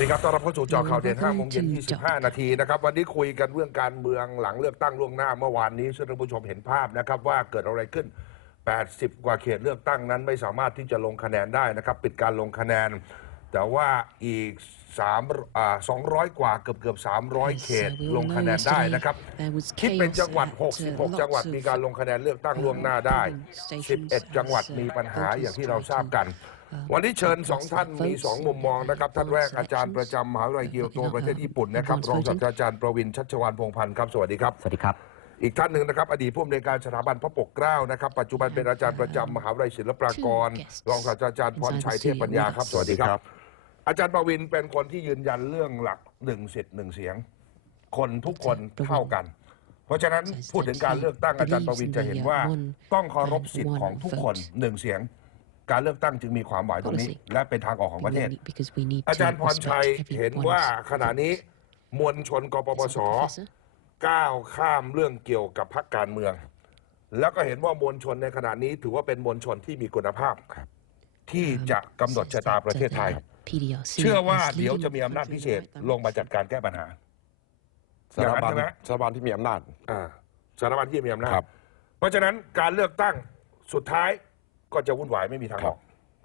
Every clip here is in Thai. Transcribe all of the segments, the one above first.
สดีครับ ต้อนรับเข้าสู่เจอข่าวเด่น Welcome 5โมงเย็น to 25 นาทีนะครับ วันนี้คุยกันเรื่องการเมืองหลังเลือกตั้งล่วงหน้าเมื่อวานนี้ซึ่งท่านผู้ชมเห็นภาพนะครับว่าเกิดอะไรขึ้น 80 กว่าเขตเลือกตั้งนั้นไม่สามารถที่จะลงคะแนนได้นะครับ ปิดการลงคะแนน แต่ว่าอีก 3อ่า200กว่าเกือบเกือบ300เขตลงคะแนนได้นะครับ คิดเป็นจังหวัด 66 จังหวัดมีการลงคะแนนเลือกตั้งล่วงหน้าได้ 11 จังหวัดมีปัญหาอย่างที่เราทราบกัน วันนี้เชิญสองท่านมีสองมุมมองนะครับท่านแรกอาจารย์ประจำมหาวิทยาลัยเกียวโตประเทศญี่ปุ่นนะครับรองศาสตราจารย์ประวินชัชวานพงษ์พันธ์ครับสวัสดีครับสวัสดีครับอีกท่านหนึ่งนะครับ อดีตผู้อำนวยการสถาบันพระปกเกล้านะครับ ปัจจุบันเป็นอาจารย์ประจำมหาวิทยาลัยศิลปากร รองศาสตราจารย์พรชัยเทพปัญญาครับ สวัสดีครับ อาจารย์ประวินเป็นคนที่ยืนยันเรื่องหลักหนึ่งสิทธิ์หนึ่งเสียง คนทุกคนเท่ากัน เพราะฉะนั้นพูดถึงการเลือกตั้งอาจารย์ประวินจะเห็นว่า ต้องเคารพสิทธิ์ของทุกคนหนึ่งเสียง การเลือกตั้งจึงมีความหมายตรงนี้ และเป็นทางออกของประเทศ อาจารย์พรชัยเห็นว่าขณะนี้มวลชนกปปสก้าวข้ามเรื่องเกี่ยวกับพรรคการเมือง แล้วก็เห็นว่ามวลชนในขณะนี้ถือว่าเป็นมวลชนที่มีคุณภาพที่จะกำหนดชะตาประเทศไทย เชื่อว่าเดี๋ยวจะมีอำนาจพิเศษลงมาจัดการแก้ปัญหา สถาบันอย่างนั้นใช่ไหม สถาบันที่มีอำนาจ อ่าสารวัตรที่มีอำนาจครับ เพราะฉะนั้นการเลือกตั้งสุดท้ายก็จะวุ่นวายไม่มีทางคอรัอบก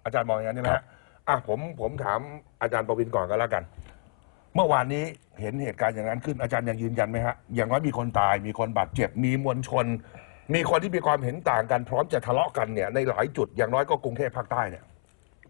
อาจารย์มองอย่างนั้นใช่ไหมครัฮะบอะผมผมถามอาจารย์ประวินก่อนก็แล้วกัน เมื่อวานนี้เห็นเหตุการณ์อย่างนั้นขึ้นอาจารย์ยังยืนยันไหมฮะอย่างน้อยมีคนตายมีคนบาดเจ็บมีมวลชน มีคนที่มีความเห็นต่างกันพร้อมจะทะเลาะกันเนี่ยในหลายจุดอย่างน้อยก็กรุงเทพภาคใต้เนี่ย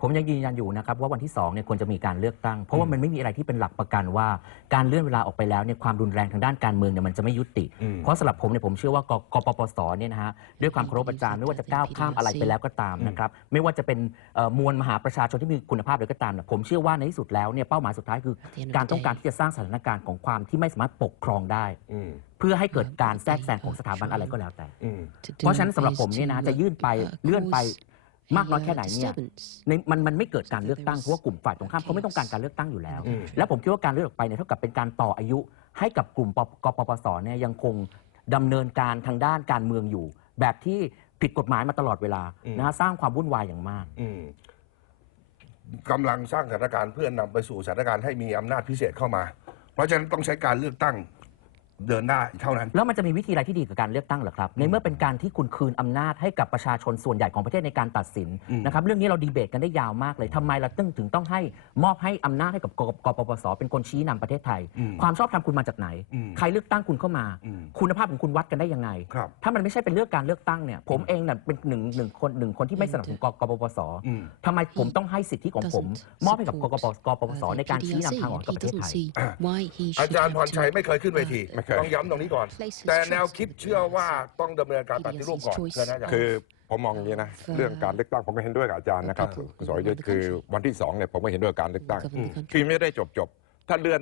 ผมยังยืนยันอยู่นะครับว่าวันที่2เนี่ยควรจะมีการเลือกตั้ง เพราะว่ามันไม่มีอะไรที่เป็นหลักประกันว่าการเลื่อนเวลาออกไปแล้วเนี่ยความรุนแรงทางด้านการเมืองเนี่ยมันจะไม่ยุติอืมเพราะสำหรับผมเนี่ยผมเชื่อว่ากกปปสเนี่ยนะฮะด้วยความเคารพอาจารย์ไม่ว่าจะก้าวข้ามอะไรไปแล้วก็ตามนะครับไม่ว่าจะเป็นเอ่อมวลมหาประชาชนที่มีคุณภาพเลยก็ตามเนี่ยผมเชื่อว่าในที่สุดแล้วเนี่ยเป้าหมายสุดท้ายคือ การต้องการที่จะสร้างสถานการณ์ของความที่ไม่สามารถปกครองได้อืมเพื่อให้เกิดการแทรกแซงของสถาบันอะไรก็แล้วแต่อืมเพราะฉะนั้นสำหรับผมเนี่ยนะจะยื่นไปเลื่อนไป มากน้อยแค่ไหนเนี่ยในมันมันไม่เกิดการเลือกตั้งเพราะว่ากลุ่มฝ่ายตรงข้ามเขาไม่ต้องการการเลือกตั้งอยู่แล้วอืมและผมคิดว่าการเลือกออกไปเนี่ยเท่ากับเป็นการต่ออายุ ให้กับกลุ่มปกปปสเนี่ยยังคงดำเนินการทางด้านการเมืองอยู่ แบบที่ผิดกฎหมายมาตลอดเวลานะฮะสร้างความวุ่นวายอย่างมากอืมกำลังสร้างสถานการณ์เพื่อนำไปสู่สถานการณ์ให้มีอำนาจพิเศษเข้ามา เพราะฉะนั้นต้องใช้การเลือกตั้ง เดินหน้าเท่านั้น แล้วมันจะมีวิธีอะไรที่ดีกับการเลือกตั้งเหรอครับ ในเมื่อเป็นการที่คุณคืนอำนาจให้กับประชาชนส่วนใหญ่ของประเทศในการตัดสินอืม นะครับเรื่องนี้เราดีเบตกันได้ยาวมากเลยทำไมเราต้องถึงต้องให้มอบให้อำนาจให้กับกกปปสเป็นคนชี้นำประเทศไทย อืม ความชอบธรรมคุณมาจากไหน อืม ใครเลือกตั้งคุณเข้ามา อืม คุณภาพของคุณวัดกันได้ยังไง ครับ ถ้ามันไม่ใช่เป็นเรื่องการเลือกตั้งเนี่ย ผมเองน่ะเป็นหนึ่งหนึ่งคนหนึ่งคนที่ไม่สนับสนุนกกปปสอืม ทำไมผมต้องให้สิทธิของผม มอบให้กับกกปกปปสในการชี้นำทางออกให้กับประเทศไทย อาจารย์พรชัยไม่เคยขึ้นเวที ไม่เคยต้องย้ำตรงนี้ก่อนแต่แนวคิดเชื่อว่าต้องดำเนินการปฏิรูปก่อนเชิญนะอาจารย์คือผมมองอย่างนี้นะ เรื่องการเลือกตั้งผมก็เห็นด้วยกับอาจารย์นะครับคุณสรยุทธ์คือวันที่สองเนี่ยผมก็เห็นด้วยกับการเลือกตั้ง คือไม่ได้จบจบๆถ้าเลื่อน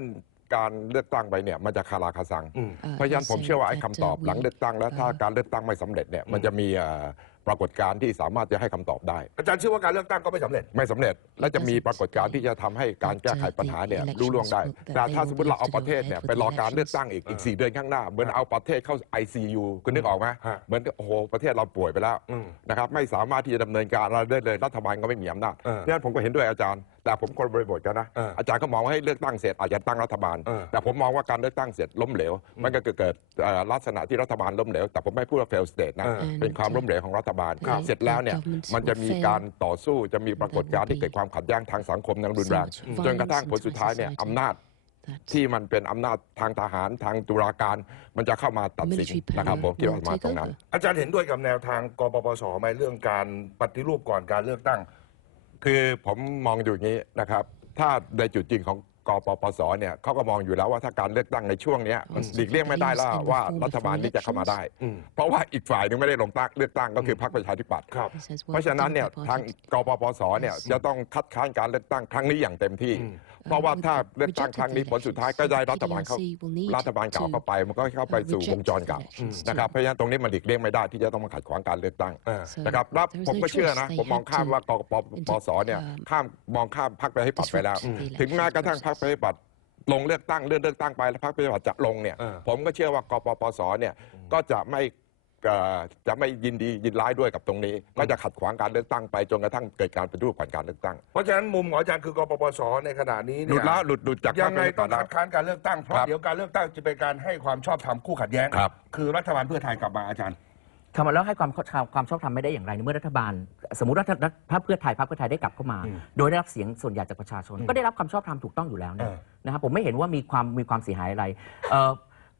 การเลือกตั้งไปเนี่ยมันจะคาราคาซังอืมเพราะฉะนั้นผมเชื่อว่าไอ้คำตอบหลังเลือกตั้งแล้วถ้าการเลือกตั้งไม่สำเร็จเนี่ยมันจะมีเอ่อ ปรากฏการณ์ที่สามารถจะให้คำตอบได้ อาจารย์เชื่อว่าการเลือกตั้งก็ไม่สำเร็จ ไม่สำเร็จและจะมีปรากฏการณ์ที่จะทำให้การแก้ไขปัญหาเนี่ยรู้ล่วงได้แต่ถ้าสมมติเราเอาประเทศเนี่ยไปรอการเลือกตั้งอีกอีกสี่เดือนข้างหน้าเหมือนเอาประเทศเข้า ICU คุณนึกออกไหมฮะ เหมือนกับโอ้โหประเทศเราป่วยไปแล้ว อืม นะครับไม่สามารถที่จะดำเนินการอะไรได้เลยรัฐบาลก็ไม่มีอำนาจเออเพราะฉะนั้นผมก็เห็นด้วยอาจารย์ แต่ผมคนบริบทกันนะเออออาจารย์ก็มองว่าให้เลือกตั้งเสร็จอาจจะตั้งรัฐบาล เออแต่ผมมองว่าการเลือกตั้งเสร็จล้มเหลว มันก็เกิดเอ่อลักษณะที่รัฐบาลล้มเหลว แต่ผมไม่พูดว่า fail state นะ เออ เป็นความล้มเหลวของรัฐบาลครับเสร็จแล้วเนี่ยมันจะมีการต่อสู้จะมีปรากฏการณ์ที่เกิดความขัดแย้งทางสังคมอย่างรุนแรงจนกระทั่งผลสุดท้ายเนี่ยอำนาจที่มันเป็นอำนาจทางทหารทางตุลาการ มันจะเข้ามาตัดสินนะครับผมคิดว่ามาตรงนั้น อาจารย์เห็นด้วยกับแนวทางกปปสไหมเรื่องการปฏิรูปก่อนการเลือกตั้ง คือผมมองอยู่อย่างนี้นะครับ ถ้าในจุดจริงของ กปปสเนี่ยเขาก็มองอยู่แล้วว่าถ้าการเลือกตั้งในช่วงเนี้ยมันหลีกเลี่ยงไม่ได้แล้วว่ารัฐบาลนี้จะเข้ามาได้ อืม เพราะว่าอีกฝ่ายหนึงไม่ได้ลงตั้งเลือกตั้งก็คือพรรคประชาธิปัตย์ครับ เพราะฉะนั้นเนี่ยทางกปปสเนี่ยจะต้องคัดค้านการเลือกตั้งครั้งนี้อย่างเต็มที่ อืม เพราะว่าถ้าเลือกตั้งครั้งนี้ผลสุดท้ายก็ได้รัฐบาลเข้ารัฐบาลเก่าเข้าไปมันก็เข้าไปสู่วงจรเก่านะครับเพราะฉะนั้นตรงนี้มันหลีกเลี่ยงไม่ได้ที่จะต้องมาขัดขวางการเลือกตั้งเออนะครับแล้วผมก็เชื่อนะผมมองข้ามว่ากปปสเนี่ยข้ามมองข้ามพรรคประชาธิปัตย์ไปแล้ว ถึงแม้กระทั่งพรรคประชาธิปัตย์ลงเลือกตั้งเลื่อนเลือกตั้งไปแล้วพรรคประชาธิปัตย์จะลงเนี่ยเออผมก็เชื่อว่ากปปสเนี่ยก็จะไม่เอ่อ จะไม่ยินดียินร้ายด้วยกับตรงนี้ ก็จะขัดขวางการเลือกตั้งไปจนกระทั่งเกิดการปฏิรูปก่อนการเลือกตั้ง เพราะฉะนั้นมุมของอาจารย์คือกปปสในขณะนี้หเนี่ลุยดละหลุดหลุดจากยังไงพรรคต้องประชาคัธิดปัตย์ค้านการเลือกตั้งเพราะครับเดี๋ยวการเลือกตั้งจะเป็นการให้ความชอบธรรมคู่ขัดแย้งครับ คือรัฐบาลเพื่อไทยกลับมาอาจารย์คำว่าแล้วให้ความความชอบธรรมไม่ได้อย่างไรในเมื่อรัฐบาล สมมติว่าถ้าพรรคเพื่อไทยพรรคเพื่อไทยได้กลับเข้ามา อืมโดยได้รับเสียงส่วนใหญ่จากประชาชน อืมก็ได้รับความชอบธรรมถูกต้องอยู่แล้วเอนะอ นะครับผมไม่เห็นว่ามีความมีความเสียหายอะไรเอ่อ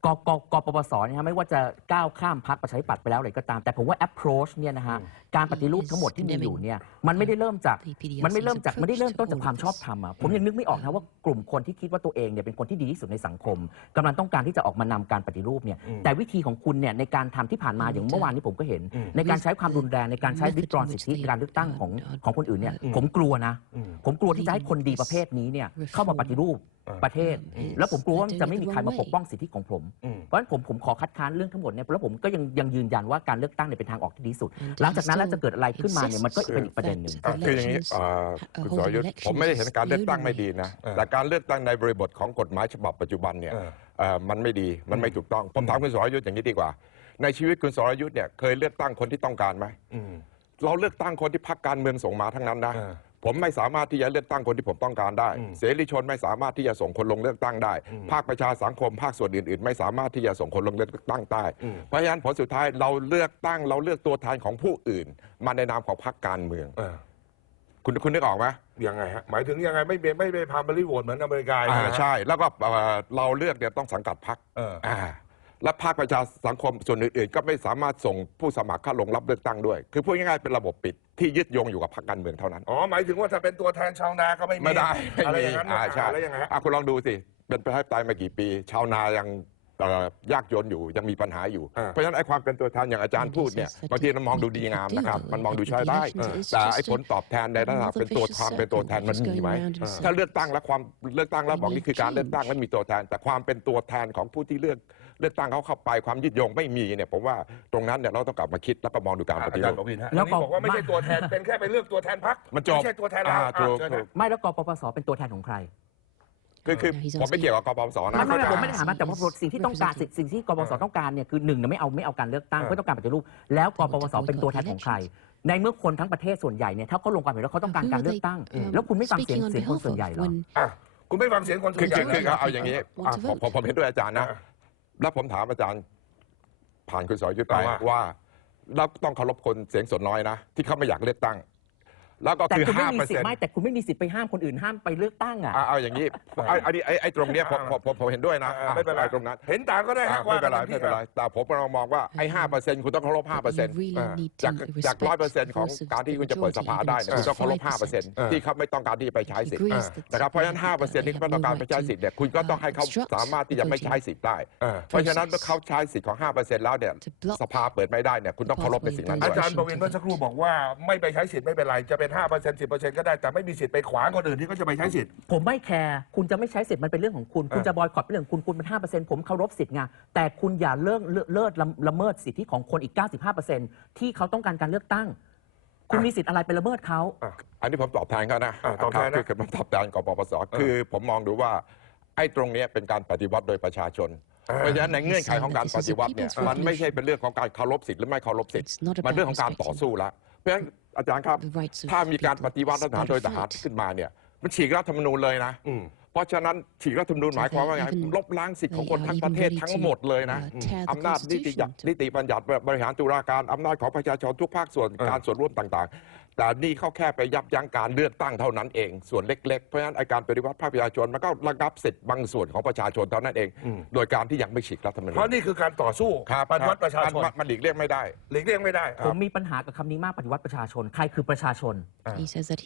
กกกปปสเนี่ยฮะไม่ว่าจะก้าวข้ามพรรคประชาธิปัตย์ไปแล้วอะไรก็ตาม แต่ผมว่า approach เนี่ยนะฮะการปฏิรูปทั้งหมดที่มีอยู่เนี่ยมันไม่ได้เริ่มจากมันไม่เริ่มจากไม่ได้เริ่มต้นจากความชอบธรรมอะผมยังนึกไม่ออกนะว่ากลุ่มคนที่คิดว่าตัวเองเนี่ยเป็นคนที่ดีที่สุดในสังคมกำลังต้องการที่จะออกมานำการปฏิรูปเนี่ยอืมแต่วิธีของคุณเนี่ยในการทำที่ผ่านมาอย่างเมื่อวานนี้ผมก็เห็นอืมในการใช้ความรุนแรงในการใช้ริดรอนสิทธิการเลือกตั้งของของคนอื่นเนี่ยผมกลัวนะอืมผมกลัวที่จะให้คนดีประเภทนี้เนี่ยเข้ามาปฏิรูปอ่าประเทศ แล้วผมกลัวว่าจะไม่มีใครมาปกป้องสิทธิของผมอืมเพราะฉะนั้นผมผมขอคัดค้านเรื่องทั้งหมดเนี่ยแล้วผมก็ยังยังยืนยันว่าการเลือกตั้งเนี่ยเป็นทางออกที่ดีที่สุด หลังจากนั้นแล้วจะเกิดอะไรขึ้นมาเนี่ยมันก็เป็นอีกประเด็นหนึ่งอะคืออย่างนี้เอ่อคุณสรยุทธ์ผมไม่ได้เห็นการเลือกตั้งไม่ดีนะเออแต่การเลือกตั้งในบริบทของกฎหมายฉบับปัจจุบันเนี่ยเออเอ่อมันไม่ดีมันไม่ถูกต้องผมถามคุณสรยุทธ์อย่างนี้ดีกว่า ในชีวิตคุณสรยุทธ์เนี่ยเคยเลือกตั้งคนที่ต้องการไหมอืมเราเลือกตั้งคนที่พรรคการเมืองส่งมาทั้งนั้นนะเออ ผมไม่สามารถที่จะเลือกตั้งคนที่ผมต้องการได้อืมเสรีชนไม่สามารถที่จะส่งคนลงเลือกตั้งได้อืมภาคประชาสังคมภาคส่วนอื่น ๆ ไม่สามารถที่จะส่งคนลงเลือกตั้งได้อืมเพราะฉะนั้นผลสุดท้ายเราเลือกตั้งเราเลือกตัวแทนของผู้อื่น มาในนามของพรรคการเมืองเออคุณคุณนึกออกไหมยังไงฮะหมายถึงยังไงไม่เป็นไม่ไปพามบริโหวตเหมือนอเมริกาอ่านะฮะใช่ แล้วก็เอ่อเราเลือกเนี่ยต้องสังกัดพรรคเอออ่า และภาคประชาสังคมส่วนอื่นๆ ก็ไม่สามารถส่งผู้สมัครเข้าลงรับเลือกตั้งด้วย คือพูดง่ายๆเป็นระบบปิดที่ยึดโยงอยู่กับพรรคการเมืองเท่านั้น อ๋อ หมายถึงว่าถ้าเป็นตัวแทนชาวนาก็ไม่มีไม่ได้ไม่อะไรมีอย่างนั้นอ่าใช่อะไรอย่างไงฮะอะคุณลองดูสิ เป็นประชาธิปไตยมากี่ปี ชาวนายังเอ่อยากจนอยู่ยังมีปัญหาอยู่อ่าเพราะฉะนั้นไอ้ความเป็นตัวแทนอย่างอาจารย์พูดเนี่ยบางทีมันมองดูดีงามนะครับ มันมองดูใช้ได้ แต่ไอ้ผลตอบแทนในระดับเป็นตัวความเป็นตัวแทนมันมีไหมถ้าเลือกตั้งแล้วความเลือกตั้งแล้วบอกนี่คือการเลือกตั้งแล้วมีตัวแทน แต่ความเป็นตัวแทนของผู้ที่เลือก เลือกตั้งเขาเข้าไปความยึดโยงไม่มีเนี่ยผมว่าตรงนั้นเนี่ยเราต้องกลับมาคิดแล้วก็มองดูการปอาฏิจารรูย์ปบอกวินฮะแล้แล้ววก็ บอกว่าไม่ใช่ตัวแทน เป็นแค่ไปเลือกตัวแทนพรรคมันจบไม่ใช่ตัวแทนเราอ่าอะถูกเชิญถูฮะกไม่แล้วกปปสเป็นตัวแทนของใครคือคือผมไม่เกี่ยวกับกปปสนะ ไม่ไม่ไม่เข้าใจผมไม่ได้ถามนะแต่ว่าสิ่งที่ต้องการสิ่งสิ่งที่กปปสต้องการเนี่ยคือหนึ่งเนี่ยไม่เอาไม่เอาการเลือกตั้งเออเพื่อต้องการปฏิรูปแล้วกปปสเป็นตัวแทนของใคร ในเมื่อคนทั้งประเทศส่วนใหญ่เนี่ยถ้าเขาลงความเห็นว่าเขาต้องการการเลือกตั้ง แล้วคุณไม่ฟังเสียงเสียงคนส่วนใหญ่เหรอ อะคุณไม่ฟังเสียงคนส่คือวนใหญ่คือคือเหรอเอาอย่างนี้อะผมผมผมเห็นด้วยอาจารย์นะ อะ แล้วผมถามอาจารย์ผ่านคุณสรยุทธ์ไปว่าว่าเราต้องเคารพคนเสียงส่วนน้อยนะที่เขาไม่อยากเลือกตั้ง แล้วก็แต่คือคุณไม่ห้ามีเปอร์สิทเซ็นธิ์ต์ไม่แต่คุณไม่มีสิทธิ์ไปห้ามคนอื่นห้ามไปเลือกตั้งอะ เอาอย่างนี้ไอ้ไอ้นี่ไอ้ไอ้ตรงเนี้ยผมผมผมผมเห็นด้วยนะอะไม่เป็นไรตรงนั้นเห็นต่างก็ได้อะฮะไม่เป็นไรว่ากัไม่เป็นไรแต่ผมกำลังมองว่าไอ้ห้าเปอร์เซ็นต์คุณต้องเคารพห้าเปอร์เซ็นต์จากจากร้อยเปอร์เซ็นต์ของการที่คุณจะเปิดสภาได้เนี่ยคุณต้องเคารพห้าเปอร์เซ็นต์ที่เขาไม่ต้องการที่จะไปใช้สิทธิ์นะครับเพราะฉะนั้น5%ที่เขาไม่ต้องการไปใช้สิทธิ์เนี่ยคุณก็ต้องให้เขาสามารถที่จะไม่ใช้สิทธิ์ได้เออเพราะฉะนั้นเมื่อเขาใช้สิทธิ์ของ5%แล้วเนี่ยสภาเปิดไม่ได้เนี่ยคุณต้องเคารพในสิ่งนั้นอาด้วย จารย์ประวินเมื่อสักครู่บอกว่าไม่ไปใช้สิทธิ์ไม่เป็นไรจะเป็น5% 10%ก็ได้แต่ไม่มีสิทธิ์ไปขวางคนอื่นที่เขาจะไปใช้สิทธิ์ ผมไม่แคร์คุณจะไม่ใช้สิทธิ์มันเป็นเรื่องของคุณ คุณเออจะบอยคอตเป็นเรื่องของคุณคุณเป็นห้าเปอร์เซ็นต์ผมเคารพสิทธิ์ไงแต่คุณอย่าเลิกเลิกเลิกละละเมิดสิทธิของคนอีก 95เปอร์เซ็นต์ที่เขาต้องการการเลือกตั้ง คุณมีสิทธิ์อะไรไปละเมิดเขาอันนี้ผมตอบแทนเขานะอ่าตอบแทนนะคือคือผมตอบแทนกปปสคือผมมองดูว่าไอ้ตรงเนี้ยเป็นการปฏิวัติโดยประชาชนเพราะฉะนั้นในเงื่อนไขของการปฏิวัติเนี่ยมันไม่ใช่เป็นเรื่องของการเคารพสิทธิ์หรือไม่เคารพสิทธิ์มันเรื่องของการต่อสู้ละ เพราะฉะนั้น อาจารย์ครับถ้ามีการปฏิวัติรัฐประหารโดยทหารขึ้นมาเนี่ย มันฉีกรัฐธรรมนูญเลยนะ อืม เพราะฉะนั้นฉีกรัฐธรรมนูญหมายความว่าไงลบล้างสิทธิของคนทั้งประเทศทั้งหมดเลยนะอำนาจนิติยันิติบัญญัติบริหารตุลาการ อำนาจของประชาชนทุกภาคส่วนเออการส่วนร่วมต่าง ๆ แต่นี่เขาแค่ไปยับยั้งการเลือกตั้งเท่านั้นเอง ส่วนเล็ก ๆ เพราะฉะนั้นไอ้การปฏิวัติภาคประชาชนมันก็ระงับสิทธิ์บางส่วนของประชาชนเท่านั้นเอง โดยการที่ยังไม่ฉีกรัฐธรรมนูญเพราะนี่คือการต่อสู้ครับปฏิวัติประชาชนมันมันหลีกเลี่ยงไม่ได้ หลีกเลี่ยงไม่ได้ผมมีปัญหากับคำนี้มากปฏิวัติประชาชนใครคือประชาชนป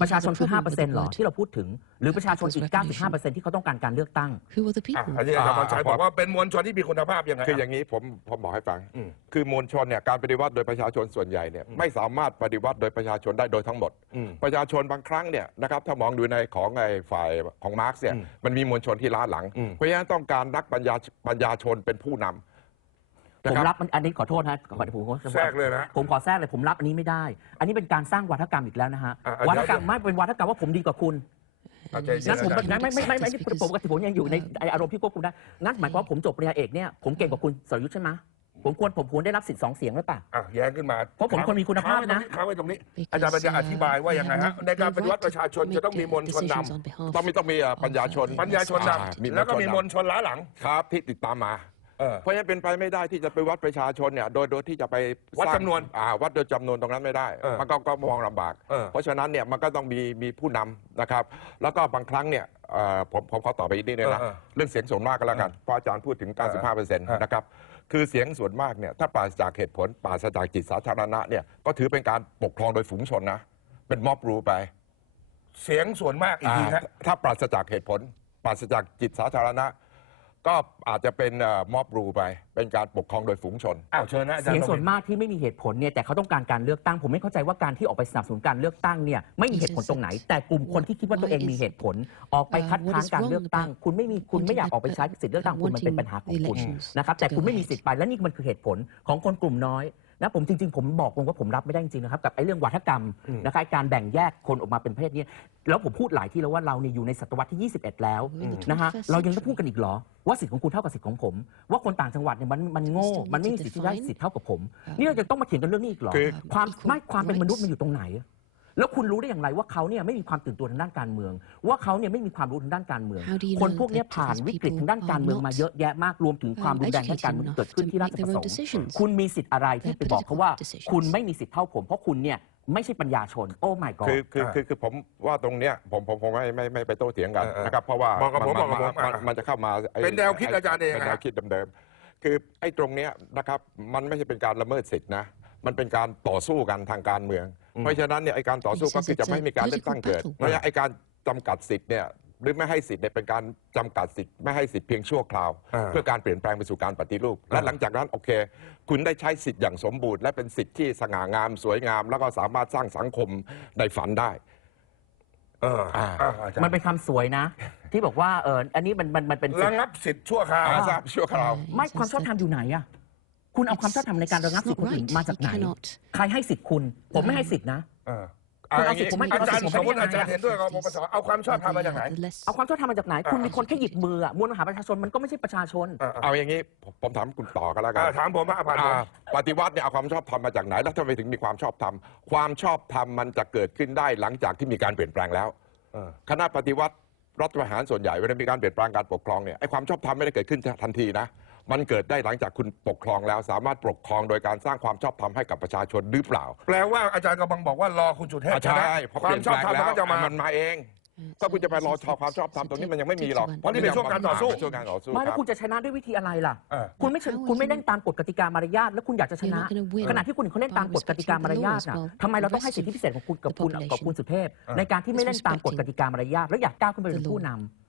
ประชาชนคือ5%เหรอที่เราพูดถึง หรือประชาชนอีก 95%ที่เขาต้องการการเลือกตั้ง Who are the อะ people? อันนี้อาจารย์พรชัยอ่าบอกว่าเป็นมวลชนที่มีคุณภาพยังไงคืออย่างนี้ผมผมบอกให้ฟังอืมคือมวลชนเนี่ยการปฏิวัติโดยประชาชนส่วนใหญ่เนี่ยไม่สามารถปฏิวัติโดยประชาชนได้โดยทั้งหมดอืมประชาชนบางครั้งเนี่ยนะครับถ้ามองดูในของไอ้ฝ่ายของมาร์กซ์เนี่ยอืมมันมีมวลชนที่ล้าหลังอืมเพราะฉะนั้นต้องการนักปัญญาปัญญาชนเป็นผู้นำผมนะครัรับบมันอันนี้ขอโทษนะขอผมขอแทรกเลยนะผมขอแทรกเลยผมรับอันนี้ไม่ได้ อันนี้เป็นการสร้างวัฒกรรมอีกแล้วนะฮะอะอะวัฒกรรมเดี๋ยวไม่เป็นวัฒกรรมว่าผมดีกว่าคุณอาจารย์งั้นผมอาจารย์งั้นไม่ไม่ไม่ไม่ไม่ปกติผมยังอยู่ในไอ้อารมณ์ที่ควบคุมได้งั้นหมายความว่าผมจบปริญญาเอกเนี่ยผมเก่งกว่าคุณสรยุทธ์ใช่ไหม ผมควรผมควรได้รับสิทธิ์สองเสียงหรือเปล่า อะแย้งขึ้นมาเพราะผมคนมีคุณภาพนะ ค้างไว้ตรงนี้ Because, อาจารย์ปัญญาอธิบายว่า uh, ยังไง they ฮะ have ในการ no ปฏิวัติ right ประชาชน to จะต้อง make มีมวลชน decisions นำ on behalf ต้องมีต้องมีอะปัญญาชนปัญญาชนนอ่ามีำแล้วก็มีมมววลลชชนนล้าหลัง ครับที่ติดตามมา เออ เพราะฉะนั้นเป็นไปไม่ได้ที่จะไปวัดประชาชนเนี่ยโดยโดยที่จะไปวัดสร้างจำนวนอ่าวัดโดยจำนวนตรงนั้นไม่ได้ เออมันก็ก็มองลำบาก เออ เพราะฉะนั้นเนี่ยมันก็ต้องมีมีผู้นำนะครับ แล้วก็บางครั้งเนี่ยเอ่อผมผมขอต่อไปอีกนิดนึงนะเออเออเรื่องเสียงส่วนมากก็แล้วกันเพราะอาจารย์พูดถึง 95%นะครับ คือเสียงส่วนมากเนี่ยถ้าปราศจากเหตุผลปราศจากจิตสาธารณะเนี่ยก็ถือเป็นการปกครองโดยฝูงชนนะเป็นม็อบรูไปเสียงส่วนมากอีกทีอ่าฮะถ้าปราศจากเหตุผล ปราศจากจิตสาธารณะ ก็อาจจะเป็นม็อบรูไป เป็นการปกครองโดยฝูงชน อ้าวเชิญนะอาจารเสียย์งส่วนมากที่ไม่มีเหตุผลเนี่ยแต่เขาต้องการการเลือกตั้งผมไม่เข้าใจว่าการที่ออกไปสนับสนุนการเลือกตั้งเนี่ยไม่มีเหตุผลตรงไหน แต่กลุ่มคนที่คิดว่าตัวเองมีเหตุผล ออกไปคัดค้านการเลือกตั้ง คุณไม่มีคุณไม่อยากออกไปใช้สิทธิเลือกตั้งคุณมันเป็นปัญหาของคุณนะครับแต่คุณไม่มีสิทธิ์ไปและนี่มันคือเหตุผลของคนกลุ่มน้อย นะผมจริงๆ ผมบอกตรงว่าผมรับไม่ได้จริงๆนะครับกับไอ้เรื่องวัฒกรรมนะครับไอ้การแบ่งแยกคนออกมาเป็นประเภทนี้แล้วผมพูดหลายที่แล้วว่าเราเนี่ยอยู่ในศตวรรษที่ 21 แล้วนะฮะเรายังต้องพูดกันอีกเหรอ ว่าสิทธิ์ของคุณเท่ากับสิทธิ์ของผม ว่าคนต่างจังหวัดเนี่ยมันมันโง่มันไม่มีสิทธิ์ที่ได้สิทธิ์เท่ากับผม นี่เราจะต้องมาเถียงกันเรื่องนี้อีกเหรอคือความไม่ความเป็นมนุษย์มันอยู่ตรงไหน แล้วคุณรู้ได้อย่างไรว่าเขาเนี่ยไม่มีความตื่นตัวทางด้านการเมือง ว่าเขาเนี่ยไม่มีความรู้ทางด้านการเมือง How do you คน know พวกเนี้ย that ผ่าน these วิกฤต people ทางด้านการเมืองมา are not, เยอะแยะมากรวมถึงความรุนแรงทางการเมืองที่เกิดขึ้นที่ราชประสงค์ Make their own decisions คุณมีสิทธิ์อะไรที่ไปบอกเขาว่า Their political decisions คุณไม่มีสิทธิ์เท่าผม เพราะคุณเนี่ยไม่ใช่ปัญญาชน โอ้ my god คือคืออ่าคือคือผมว่าตรงเนี้ยผมผมผมไม่ไม่ไม่ไปโต้เถียงกันเออเออนะครับเพราะว่าบอกกับผมนบอกกับผมนอะมันจะเข้ามาไอ้เป็นแนวคิดอาจารย์เองเป็นอะแนวคิดเดิมๆคือไอ้ตรงเนี้ยนะครับมันไม่ใช่เป็นการละเมิดสิทธินะ มันเป็นการต่อสู้กันทางการเมือง เพราะฉะนั้นเนี่ยไอ้การต่อสู้ก็คือจะไม่ให้มีการเลือกตั้งเกิด Political battle เพราะฉะนั้นไอ้การจำกัดสิทธิ์เนี่ยหรือไม่ให้สิทธิ์เนี่ยเป็นการจำกัดสิทธิ์ไม่ให้สิทธิ์เพียงชั่วคราว อ่า เพื่อการเปลี่ยนแปลงไปสู่การปฏิรูปและหลังจากนั้นโอเค คุณได้ใช้สิทธิ์อย่างสมบูรณ์และเป็นสิทธิ์ที่สง่างามสวยงาม แล้วก็สามารถสร้างสังคมในฝันได้ เอออ่าอาจารมันย์เป็นคำสวยนะ ที่บอกว่าเอออันนี้มันมันมันเป็นสิทระธิ์ งับสิทธิ์ชั่วคราวอาทราบชั่วคราว ไม่ความชอบธรรมอยู่ไหนอะ คุณเอาความชอบธรรมในการระงับสิทธิ์คนอื่นมาจากไหน ใครให้สิทธิ์คุณ ผมไม่ให้สิทธินะ เออคุณเอาสิทธิ์ผมไม่อาจารย์ผมสไม่มมติได้อาจารย์เห็นด้วยกับปปสเอาความชอบธรรมมาจากไหน เอาความชอบธรรมมาจากไหน คุณมีคนแค่หยิบมืออะมวลมหาประชาชนมันก็ไม่ใช่ประชาชนอ่าเอาอย่างนี้ผมผมถามคุณต่อกันแล้วกัอ่านถามผมว่าผ่านผม อ่าปฏิวัติเนี่ยเอาความชอบธรรมมาจากไหน แล้วทำไมถึงมีความชอบธรรม ความชอบธรรมมันจะเกิดขึ้นได้หลังจากที่มีการเปลี่ยนแปลงแล้ว เออ คณะปฏิวัติรัฐประหารส่วนใหญ่เวลามีการเปลี่ยนแปลงการปกครองเนี่ยไอ้ความชอบธรรมไม่ได้เกิดขึ้นทันทีนะ มันเกิดได้หลังจากคุณปกครองแล้ว สามารถปกครองโดยการสร้างความชอบธรรมให้กับประชาชนหรือเปล่าแปลว่าอาจารย์กำลังบอกว่ารอคุณจุดเทพอะชนะใช่พอคเปวาลี่มยนชอบแปลธรรมงแล้มันวก็จะมามันมาเองก็คุณจะไปรอชอความชอบธรรมตรงนี้มันยังไม่มีหรอกเพราะนี่เป็นช่วงการต่อสู้เป็นช่วงการต่อสู้ไม่คแล้วรับคุณจะชนะด้วยวิธีอะไรล่ะเออคุณไม่ชนะคุณไม่เล่นตามกฎกติกามารยาทแล้วคุณอยากจะชนะ You're not gonna win ขณะที่คุณเขาเล่นตามกฎกติกามารยาทนะ Well, ทำไมเราต้องให้สิทธิพิเศษของคุณกับคุณ the population กับคุณสุเทพเออในการที่ไม่เล่นตามกฎกติกามารยาทแล้วอยากก้าวขึ้นไปเป็นผู้นำ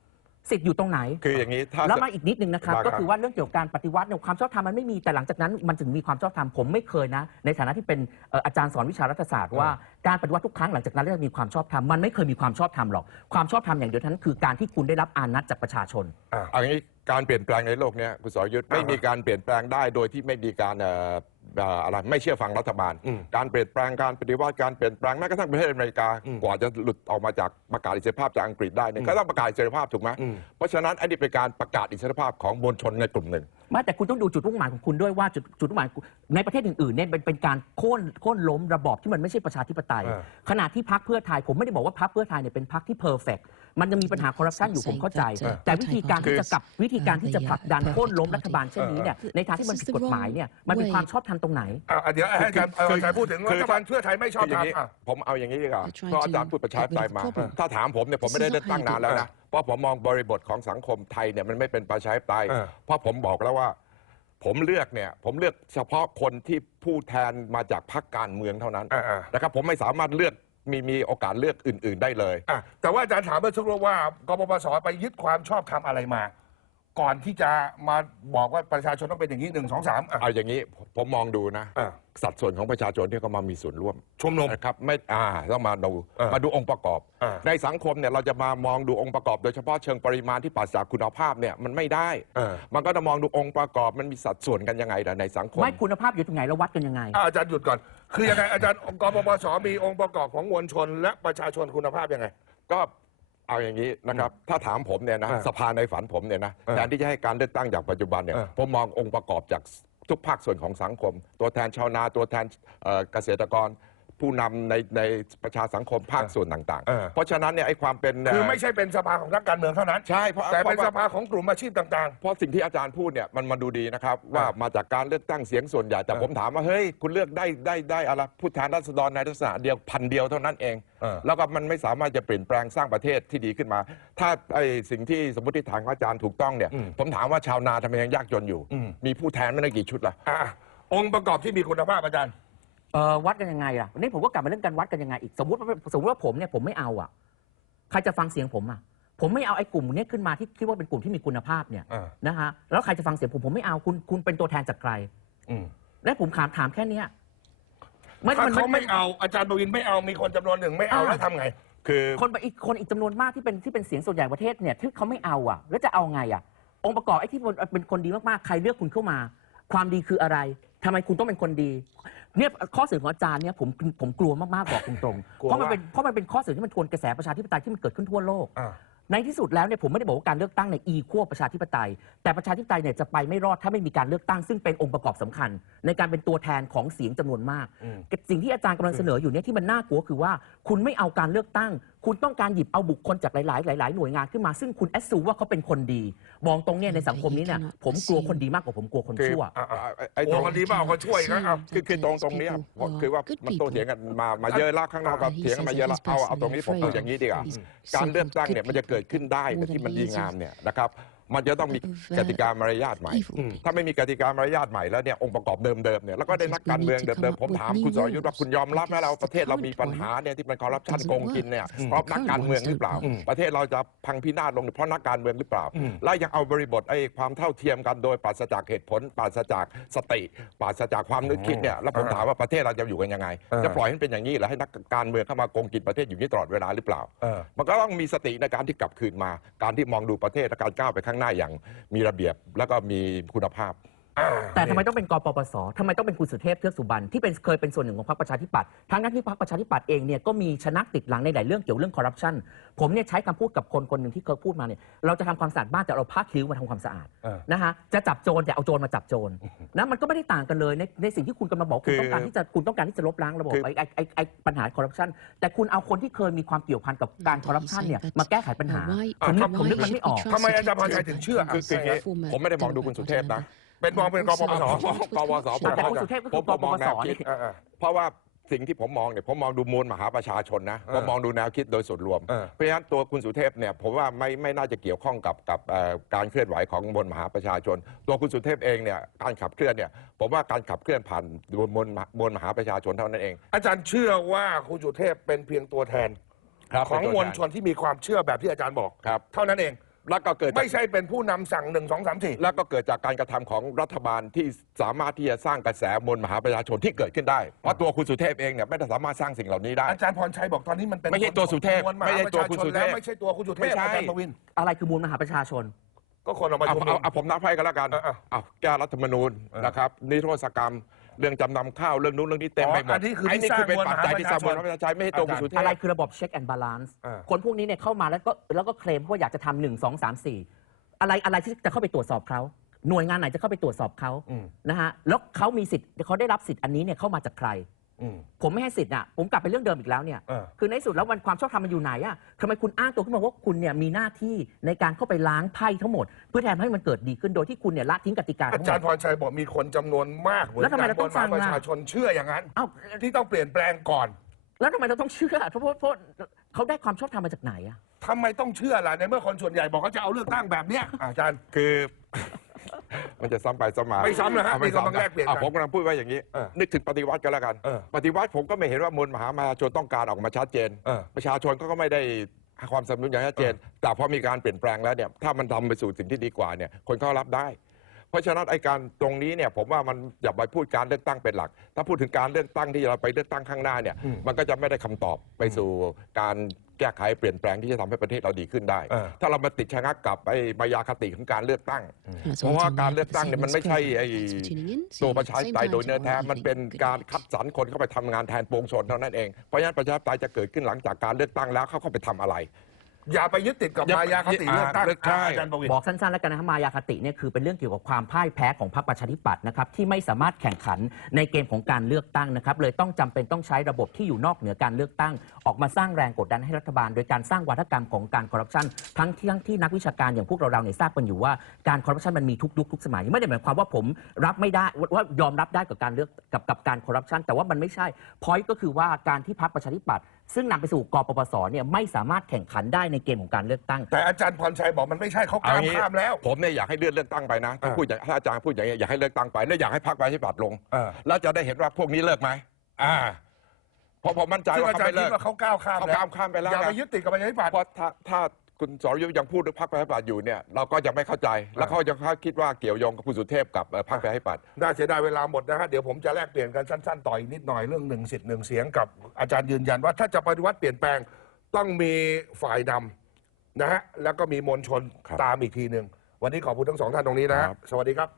สิทธิ์อยู่ตรงไหน คืออย่างนี้ถ้า แล้วมาอีกนิดนึงนะครับมาครับ ก็คือว่าเรื่องเกี่ยวกับการปฏิวัติเนี่ยความชอบธรรมมันไม่มีแต่หลังจากนั้น มันถึงมีความชอบธรรมผมไม่เคยนะ ในฐานะที่เป็นเอ่ออาจารย์สอนวิชารัฐศาสตร์ว่าการปฏิวัติทุกครั้งหลังจากนั้นแล้วจะมีความชอบธรรมมันไม่เคยมีความชอบธรรมหรอกความชอบธรรมอย่างเดียวเท่านั้นคือการที่คุณได้รับอานัตจากประชาชนเอาอย่างนี้การเปลี่ยนแปลงในโลกเนี้ยคุณสรยุทธ์ไม่มีการเปลี่ยนแปลงได้โดยที่ไม่มีการเอ่อเอ่ออะไรไม่เชื่อฟังรัฐบาลอืมการเปลี่ยนแปลงการปฏิวัติการเปลี่ยนแปลงแม้กระทั่งประเทศอเมริกาอืมกว่าจะหลุดออกมาจากประกาศอิสรภาพจากอังกฤษได้เนี่ยก็ต้องประกาศอิสรภาพถูกไหมอืมเพราะฉะนั้นอันนี้เป็นการประกาศอิสรภาพของมวลชนในกลุ่มหนึ่ง ไม่แต่คุณต้องดูจุดมุ่งหมายของคุณด้วยว่าจุดจุดมุ่งหมายในประเทศอื่นๆเนี่ยเป็นเป็นการโค่นโค่นล้มระบอบที่มันไม่ใช่ประชาธิปไตย เออ ขณะที่พรรคเพื่อไทยผมไม่ได้บอกว่าพรรคเพื่อไทยเนี่ยเป็นพรรคที่เพอร์เฟก มันจะมีปัญหาคอร์รัปชันอยู่ผมเข้าใจเออแต่วิธีการที่จะคือกลับวิธีการที่จะผลักดันโค่นล้มรัฐบาลเช่นนี้เนี่ยในทางที่มันผิดกฎหมายเนี่ยมันเป็นความชอบธรรมตรงไหน อะเดี๋ยวให้อาจารย์เอาอาจารย์พูดถึงคือ รัฐบาลเพื่อไทยไม่ชอบคืออย่างนี้ทำอะ ผมเอาอย่างนี้ดีกว่า They're trying เพราะอาจารย์ to พูดประชาธิปไตยมา get rid of the problem. ถ้าถามผมเนี่ยผมไม่ได้เลือกตั้งนานแล้วนะ เพราะผมมองบริบทของสังคมไทยเนี่ยมันไม่เป็นประชาธิปไตยเออ เพราะผมบอกแล้วว่า ผมเลือกเนี่ยผมเลือกเฉพาะคนที่ผู้แทนมาจากพรรคการเมืองเท่านั้นอ่าอ่านะครับผมไม่สามารถเลือก มีมีโอกาสเลือกอื่น ๆได้เลย อะแต่ว่าอาจารย์ถามเมื่อสักครู่ว่ากปปสไปยึดความชอบธรรมอะไรมา ก่อนที่จะมาบอกว่าประชาชนต้องเป็นอย่างนี้หนึ่งสองสามอะเอาอย่างนี้ผมมองดูนะ อะ สัดส่วนของประชาชนที่เขามามีส่วนร่วมชุมนุม นะครับไม่อ่าต้องมาดูเออมาดูองค์ประกอบ เออ ในสังคมเนี่ยเราจะมามองดูองค์ประกอบโดยเฉพาะเชิงปริมาณที่ปราศจากคุณภาพเนี่ยมันไม่ได้ เออมันก็จะมองดูองค์ประกอบมันมีสัดส่วนกันยังไงล่ะในสังคม ไม่คุณภาพอยู่ตรงไหนแล้ววัดกันยังไง อะอาจารย์หยุดก่อน คือยังไงอาจารย์กปปสมีองค์ประกอบของมวลชน และประชาชนคุณภาพยังไง ก็เอาอย่างนี้นะครับ ถ้าถามผมเนี่ยนะเออสภาในฝันผมเนี่ยนะเออแทนที่จะให้การเลือกตั้งจากปัจจุบันเนี่ยเออผมมององค์ประกอบจากทุกภาคส่วนของสังคม ตัวแทนชาวนาตัวแทนเอ่อเกษตรกร ผู้นำในในประชาสังคมภาคส่วนต่างเออ ๆ เพราะฉะนั้นเนี่ยไอ้ความเป็นคือไม่ใช่เป็นสภาของนักการเมืองเท่านั้น ใช่เพราะแต่เป็นพราะสว่าภาของกลุ่มอาชีพต่าง เพราะสิ่งที่อาจารย์พูดเนี่ยมันมาดูดีนะครับ ว่าอ่ามาจากการเลือกตั้งเสียงส่วนใหญ่แต่อ่าผมถามว่าเฮ้ยคุณเลือกได้ได้ได้อะไรผู้แทนราษฎรในลักษณะเดียวพันเดียวเท่านั้นเองอ่าแล้วก็มันไม่สามารถจะเปลี่ยนแปลงสร้างประเทศที่ดีขึ้นมา ถ้าไอ้สิ่งที่สมมติฐานของอาจารย์ถูกต้องเนี่ยอืมผมถามว่าชาวนาทำไมยังยากจนอยู่อืมมีผู้แทนไม่ได้กี่ชุดล่ะ ๆอะองค์ประกอบที่มีคุณภาพอาจารย์ เอ่อวัดกันยังไงล่ะวันนี้ผมก็กลับมาเรื่องการวัดกันยังไงอีกสมมติว่าสมมติว่าผมเนี่ยผมไม่เอาอะใครจะฟังเสียงผมอะผมไม่เอาไอ้กลุ่มเนี้ยขึ้นมาที่คิดว่าเป็นกลุ่มที่มีคุณภาพเนี่ยอ่านะฮะแล้วใครจะฟังเสียงผมผมไม่เอาคุณคุณเป็นตัวแทนจากใคร อืมและผมถามถามแค่เนี้ยไม่ถ้ามันเขาไม่ไม่เอาอาจารย์ประวินไม่เอามีคนจำนวนหนึ่งไม่เอาอ่า แล้วทำไง คือ คนอีกคนอีกจำนวนมากที่เป็นที่เป็นเสียงส่วนใหญ่ประเทศเนี่ยที่เขาไม่เอาอะ แล้วจะเอาไงอะ องค์ประกอบไอ้ที่เป็นคนดีมากๆ ใครเลือกคุณเข้ามา ความดีคืออะไร ทำไมคุณต้องเป็นคนดี เนี่ยข้อเสนอของอาจารย์เนี่ยผมผมกลัวมากๆบอกตรงๆกลัวเพราะมันว่า เป็นเพราะมันเป็นข้อเสนอที่มันทวนกระแสประชาธิปไตยที่มันเกิดขึ้นทั่วโลก อ่า ในที่สุดแล้วเนี่ยผมไม่ได้บอกว่าการเลือกตั้งในอีขั้วประชาธิปไตย แต่ประชาธิปไตยเนี่ยจะไปไม่รอดถ้าไม่มีการเลือกตั้งซึ่งเป็นองค์ประกอบสำคัญ ในการเป็นตัวแทนของเสียงจำนวนมาก อืม สิ่งที่อาจารย์กำลังเสนออยู่เนี่ยที่มันน่ากลัวคือว่า คุณไม่เอาการเลือกตั้ง คุณต้องการหยิบเอาบุคคลจากหลาย ๆ หลาย ๆ หน่วยงานขึ้นมาซึ่งคุณแอดซูว่าเขาเป็นคนดี มองตรงเนี่ยในสังคมนี้เนี่ยผมกลัวคนดีมากกว่าผมกลัวคนคือชั่ว อะอะไอ้ไอ้โอ้ตรงคนดีเปล่าคนช่วยนะเอา คือคือตรงตรงเนี้ยคือว่ามันโต้เถียงกันมามาเยอะแล้วข้างนอกก็เถียงกันมาเยอะแล้วเอาเอาตรงนี้ผมพูดอย่างนี้ดีกว่า การเลือกตั้งเนี่ยมันจะเกิดขึ้นได้แต่ที่มันดีงามเนี่ยนะครับ มันจะต้องมีกติกามารยาทใหม่ ถ้าไม่มีกติกามารยาทใหม่แล้วเนี่ยองค์ประกอบเดิมๆเนี่ยแล้วก็ได้นักการเมืองเดิมๆผมถามคุณสรยุทธ์ว่าคุณยอมรับไหมเราประเทศเรามีปัญหาเนี่ยที่มันคอร์รัปชันโกงกินเนี่ยเพราะนักการเมืองหรือเปล่า ประเทศเราจะพังพินาศลงเพราะนักการเมืองหรือเปล่าอืมและยังเอาบริบทไอ้ความเท่าเทียมกันโดยปราศจากเหตุผลปราศจากสติปราศจากความนึกคิดเนี่ยแล้วผมถามว่าประเทศเราจะอยู่กันยังไงเออจะปล่อยให้มันเป็นอย่างนี้หรือให้นักการเมืองเข้ามาโกงกินประเทศอยู่นี่ตลอดเวลาหรือเปล่าเออมันก็ต้องมีสติในการที่กลับคืนมา การที่มองดูประเทศและการก้าวไปข้างหน้าอย่างมีระเบียบแล้วก็มีคุณภาพ แต่ทำไมต้องเป็นกปปสทำไมต้องเป็นคุณสุเทพเทือกสุบรรณที่เป็นเคยเป็นส่วนหนึ่งของพรรคประชาธิปัตย์ทั้งนั้นที่พรรคประชาธิปัตย์เองเนี่ยก็มีชนะติดหลังในหลายเรื่องเกี่ยวเรื่องคอร์รัปชันผมเนี่ยใช้คำพูดกับคนคนหนึ่งที่เคยพูดมาเนี่ยเราจะทำความสะอาดบ้านแต่เราผ้าคิ้วมาทำความสะอาดเออนะฮะจะจับโจรแต่เอาโจรมาจับโจรนะมันก็ไม่ได้ต่างกันเลยในในสิ่งที่คุณกำลังบอกคืคุณอต้องการที่จะคุณต้องการที่จะลบล้างระบบคือไอ้ไอ้ไอ้ไอ้ปัญหาคอร์รัปชันแต่คุณเอาคนที่เคยมีความเกี่ยวพันกับการคอร์รัปชันเนี่ยมาแก้ไขปัญหาผมนึกผมนึกมันไม่ออกทำไมอาจารย์พรชัยถึงเชื่อคือคืออย่างนี้ผมไม่ได้มองดูคุณสุเทพนะ เป็นมองเป็นกปปสปวสแต่คุณสุเทพก็คือผมมองกปปสแนวคิดอ่าอ่าเพราะว่าสิ่งที่ผมมองเนี่ยผมมองดูมูลมหาประชาชนนะเออผมมองดูแนวคิดโดยส่วนรวม เออ เพราะฉะนั้นตัวคุณสุเทพเนี่ยผมว่าไม่ไม่น่าจะเกี่ยวข้องกับกับเอ่อการเคลื่อนไหวของมวลมหาประชาชน ตัวคุณสุเทพเองเนี่ยการขับเคลื่อนเนี่ยผมว่าการขับเคลื่อนผ่านมวลมวลมหาประชาชนเท่านั้นเอง อาจารย์เชื่อว่าคุณสุเทพเป็นเพียงตัวแทนของมวลชนที่มีความเชื่อแบบที่อาจารย์บอก ครับ เท่านั้นเอง แล้วก็เกิดจากไม่ใช่เป็นผู้นำสั่งหนึ่งสองสามสี่แล้วก็เกิดจากการกระทำของรัฐบาลที่สามารถที่จะสร้างกระแสมวลมหาประชาชนที่เกิดขึ้นได้เพราะตัวคุณสุเทพเองเนี่ยไม่ได้สามารถสร้างสิ่งเหล่านี้ได้ อาจารย์พรชัยบอกตอนนี้มันเป็นไม่ใช่ตัวสุเทพมวลหาไม่ใช่ตัวคุณสุเทพประชาชนแล้วไม่ใช่ตัวคุณสุเทพไม่ใช่ อาจารย์ประวินอะไรคือมูลมหาประชาชน ก็คนออกมาเอาชุมนุเอาม เอาผมนับให้กันแล้วกันเออเออเอาแก้รัฐธรรมนูญเออนะครับนิรโทษกรรม เรื่องจำนำข้าวเรื่องนู้นเรื่องนี้เต็มไปหมอ๋ออัดนนี้คือไอ้นี่ที่คือเป็นสร้างปัจจัยที่สร้างมวลมหาประชาชนไม่ให้ตัวคุณสุเทพ อะไรคือระบบเช็คแอนด์บาลานซ์อ่า คนพวกนี้เนี่ยเข้ามาแล้วก็แล้วก็เคลมว่าอยากจะทำหนึ่งสองสามสี่อะไรอะไรที่จะเข้าไปตรวจสอบเขาหน่วยงานไหนจะเข้าไปตรวจสอบเขาอืม นะฮะแล้วเขามีสิทธิ์เขาได้รับสิทธิ์อันนี้เนี่ยเข้ามาจากใคร อืม ผมไม่ให้สิทธิ์อะผมกลับไปเรื่องเดิมอีกแล้วเนี่ย เออ คือในที่สุดแล้ววันความชอบธรรมมันอยู่ไหนอะทำไมคุณอ้างตัวขึ้นมาว่าคุณเนี่ยมีหน้าที่ในการเข้าไปล้างไพ่ทั้งหมด เพื่อทำให้มันเกิดดีขึ้นโดยที่คุณเนี่ยละทิ้งกติกาอาทั้งหจารมย์ด พรชัยบอกมีคนจำนวนมากเหมือนแล้วทำไมกันเราต้องมวลมหาฟังประล่ะชาชนเชื่ออย่างนั้นเอ้าที่ต้องเปลี่ยนแปลงก่อนแล้วทำไมเราต้องเชื่อเพราะเพราะเพราะเขาได้ความชอบธรรมมาจากไหนอะ ทำไมต้องเชื่อล่ะในเมื่อคนส่วนใหญ่บอกเขาจะเอาเลือกตั้งแบบเนี้ยอาจารย์ คือ มันจะซ้ำไปซ้ำมาไม่ซ้ำเหรอฮะเอาไม่นี่กำลังซ้ำแลกเปลี่ยนกันอะผมกำลังพูดไว้อย่างนี้ เออนึกถึงปฏิวัติกันแล้วกัน เออปฏิวัติผมก็ไม่เห็นว่ามวลมหาประชาชนต้องการออกมาชัดเจน เออ ประชาชนก็ไม่ได้ให้ความสนับสนุนอย่างชัดเจน แต่พอมีการเปลี่ยนแปลงแล้วเนี่ยถ้ามันทำไปสู่สิ่งที่ดีกว่าเนี่ยคนก็รับได้ เพราะฉะนั้นไอ้การตรงนี้เนี่ยผมว่ามันอย่าไปพูดการเลือกตั้งเป็นหลัก ถ้าพูดถึงการเลือกตั้งที่เราไปเลือกตั้งข้างหน้าเนี่ยอืมมันก็จะไม่ได้คำตอบไปสู่การ แก้ไขเปลี่ยนแปลงที่จะทำให้ประเทศเราดีขึ้นได้ เออ ถ้าเรามาติดชะงักกับไอ้มายาคติของการเลือกตั้งเพเพราะว่าการเลือกตั้งเนี่ยมันไม่ใช่ไอ้ตัวประชาธิปไตยโดยเนื้อแท้มันเป็นการคัดสรรคนเข้าไปทำงานแทนปวงชนเท่านั้นเองเพราะฉะนั้นประชาธิปไตยจะเกิดขึ้นหลังจากการเลือกตั้งแล้วเขาเข้าไปทำอะไร อย่าไปยึดติดกับอย่ามายาคติเลือกตั้งอ่าใช่ อาจารย์ประวินบอกสั้นๆแล้วกันนะครับมายาคติเนี่ยคือเป็นเรื่องเกี่ยวกับความพ่ายแพ้ของพรรคประชาธิปัตย์นะครับที่ไม่สามารถแข่งขันในเกมของการเลือกตั้งนะครับเลยต้องจำเป็นต้องใช้ระบบที่อยู่นอกเหนือการเลือกตั้ง ออกมาสร้างแรงกดดันให้รัฐบาล โดยการสร้างวัฒกรรมของการคอร์รัปชันทั้งที่ทั้งที่นักวิชาการอย่างพวกเราเราเนี่ยทราบกันอยู่ว่าการคอร์รัปชันมันมีทุกยุคทุกสมัยไม่ได้หมายความว่าผมรับไม่ได้ว่าว่ายอมรับได้กับการเลือกกับกับการคอร์รัปชันแต่ว่ามันไม่ใช่พอยต์ก็คือว่าการที่พรรคประชาธิปัตย์ ซึ่งนำไปสู่กปปสเนี่ยไม่สามารถแข่งขันได้ในเกมของการเลือกตั้ง แต่อาจารย์พรชัยบอกมันไม่ใช่เขาเอาก้ามงี้ข้ามแล้ว ผมเนี่ยอยากให้เลื่อนเลือกตั้งไปนะถ้าอ่า พูดอย่างถ้าอาจารย์พูดอย่างนี้ยอยากให้เลือกตั้งไปแล้วอยากให้พรรคประชาธิปัตย์ลง เออแล้วจะได้เห็นว่าพวกนี้เลิกไหมอ่าเพราะผมมั่นใจซึ่งว่าอาเขาจารไม่ย์คิเลิดก ว่าเขาก้าวข้ามเขาแล้วข้ามข้ามไปแล้วอย่าไปนะ ยึดติดกับประชาธิปัตย์ เพราะถ้าถ้า คุณสรยุทธ์ยังพูดเรื่องพรรคประชาธิปัตย์อยู่เนี่ยเราก็ยังไม่เข้าใจ แล้วเขาจะคิดว่าเกี่ยวโยงกับคุณสุเทพกับเอ่อพรรคประชาธิปัตย์ น่าเสียดายเวลาหมดนะฮะเดี๋ยวผมจะแลกเปลี่ยนกันสั้นๆ ต่ออีกนิดหน่อยเรื่องหนึ่งสิทธิ์หนึ่งเสียงกับอาจารย์ยืนยันว่าถ้าจะปฏิวัติเปลี่ยนแปลงต้องมีฝ่ายนำนะฮะแล้วก็มีมวลชนครับตามอีกทีหนึ่งวันนี้ขอบคุณทั้งสองท่านตรงนี้นะฮะครับ สวัสดีครับ